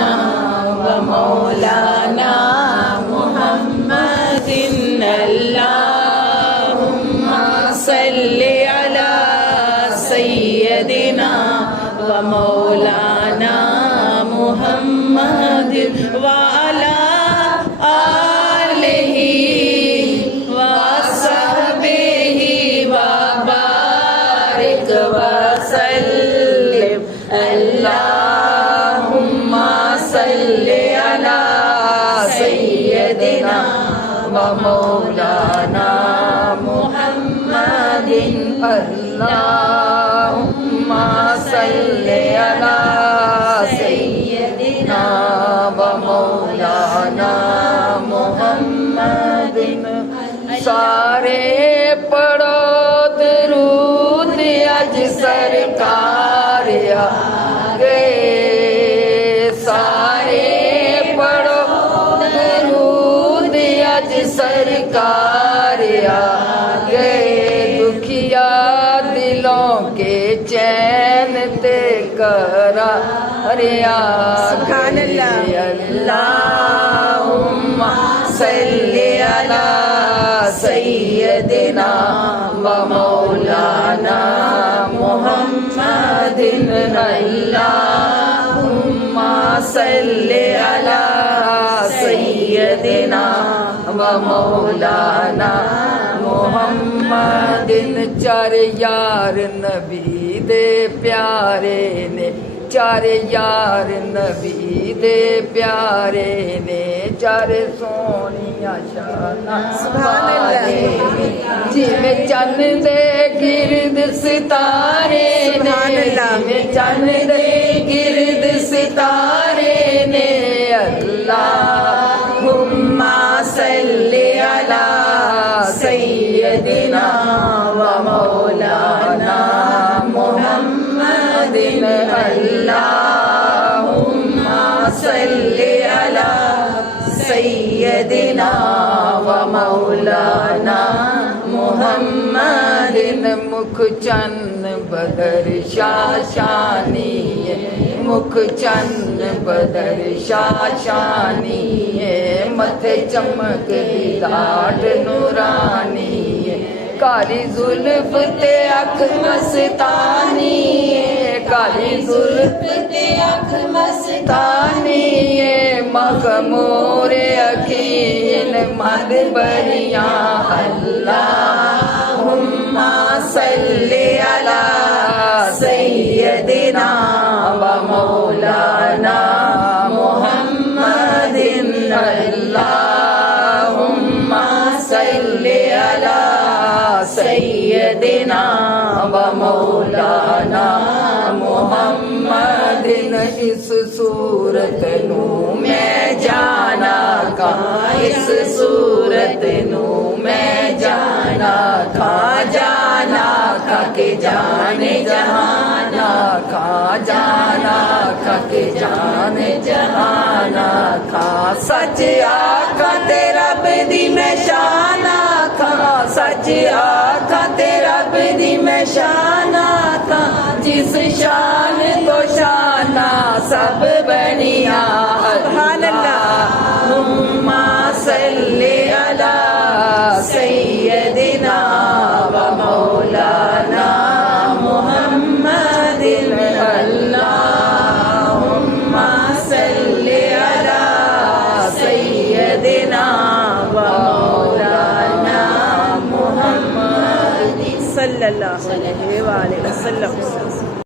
سيدنا ومولانا محمد اللهم صل على سيدنا ومولانا محمد وعلى آله وصحبه وبارك وسلم اللهم صل على سيدنا ومولانا محمد اللهم صل على سيدنا ومولانا محمد سارے پڑھو درود اج سرکار آ گئے سارے پڑھو درود اج سرکار آ گئے دکھیا دلوں کے چین تے قرار آ گئے اللہم صلی علی سیدنا ومولانا محمد اللہم صلی علی سیدنا ومولانا محمد چار یار نبی دے پیارے نے چار یار نبی دے پیارے نے چار سونیاں شاناں والے جویں چند دے گرد ستارے نے جویں چند دے گرد ستارے نے اللہم صلی علی سیدنا ومولانا محمد اللہم صلی علی سیدنا ومولانا محمد مکھ چند بدر شاشانی مکھ چند بدر شاشانی متھے چمک دی لاٹ نورانی کالی زلف تے اکھ مستانی کالی زلف تے اکھ مستانی مغمور اکھین مد بریاں اللہم صلی علی سیدنا ومولانا محمد اللہم صلی علی سیدنا ومولانا محمد اس صورت نو میں جانا کہاں اس صورت نو میں جانا کہاں جانا کھا کے جان جہانا کھا جانا کھا کے جان جہانا کھا سچ آکھا تے رب دی میں شان آکھا سچ آکھا تے رب دی میں شان آکھا جس شان کو شانہ سب بنیا سبحان اللہ اللہم صلی علی سیدنا ومولانا محمد اللہم صلی علی سیدنا ومولانا محمد صلی اللہ علیہ وآلہ وسلم